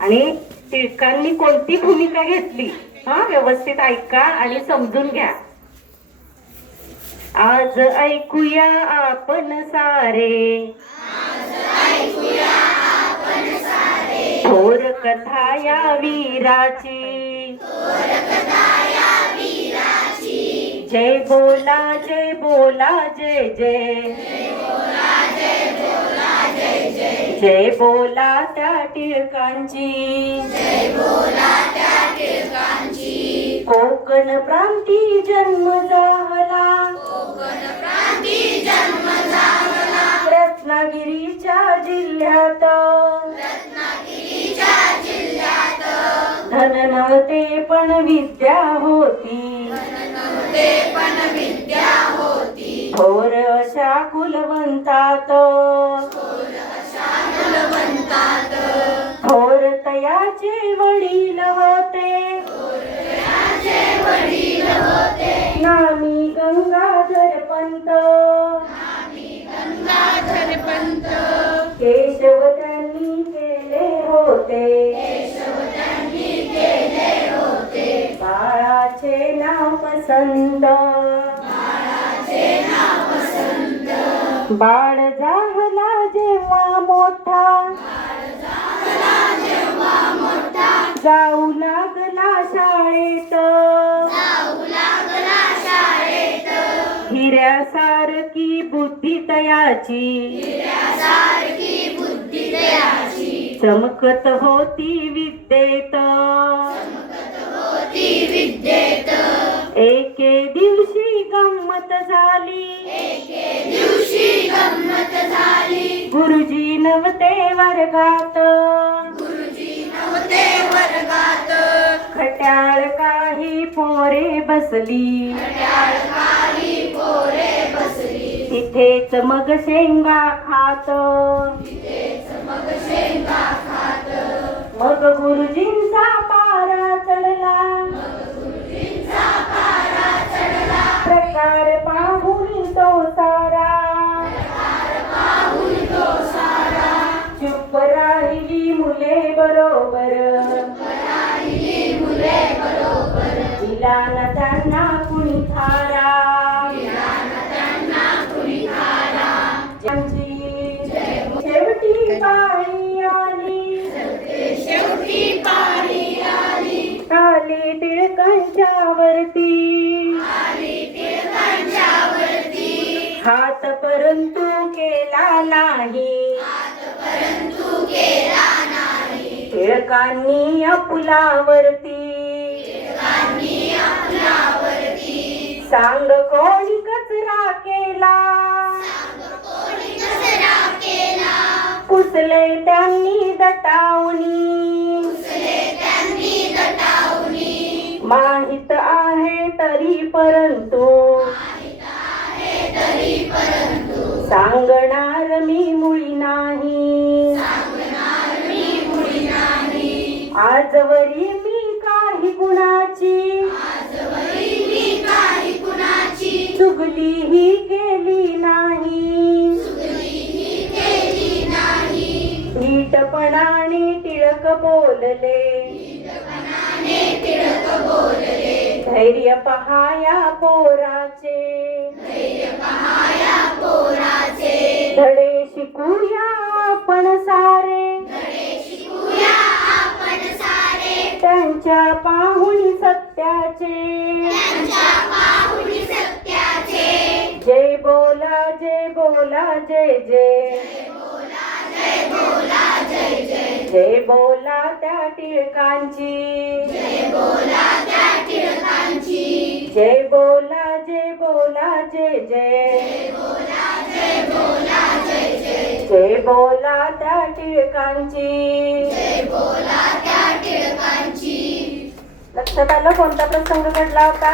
आणि टिळकांनी कोणती भूमिका घेतली हा व्यवस्थित ऐका आणि समजून घ्या. आज ऐकूया आपण सारे थोर कथा या वीराची. जय बोला जय बोला जय जय. जय बोला त्या टिळकांची. कोकण प्रांती जन्म झाला. रत्नागिरीच्या जिल्ह्यात. धन नव्हते पण विद्या होती. थोर अशा कुलवंतात. थोर तयाचे वडील होते. नामी गंगाधर पंत. केशव त्यांनी केले होते. बाळाचे नाव पसंत. बाळ झाला जेव्हा मोठा. जाऊ लागला शाळेत. हिऱ्यासारखी बुद्धी तयाची. चमकत होती विद्येत. एके दिवशी गंमत झाली. गुरुजी नव्हते वर्गात. खट्याळ काही पोरे बसली. तिथेच मग शेंगा खात. मग गुरुजींचा पारा चढला. प्रकार पाहून तो सारा. चुप राहिली मुले बरोबर. दिला न त्यांना कुणी थारा. शेवटी पाळी आली. आली टिळकांच्या वरती. हात परंतु केला नाही. टिळकांनी अपुलावरती. सांग कोणी कचरा केला. पुसले त्यांनी दटावणी. माहित आहे तरी परंतु. सांगणार मी मुळी नाही. आजवरी मी काही गुणाची. चुगली ही केली नाही. नीटपणाने टिळक बोलले. धैर्य पहाया पोराचे. धडे शिकूया आपण सारे. त्यांच्या पाहुणी सत्याचे. जय बोला जय बोला जय जय. जय बोला त्या टिळकांची. जय बोला जय बोला जय जय. जय बोला त्या टिळकांची. लक्षात आलं कोणता प्रसंग घडला होता.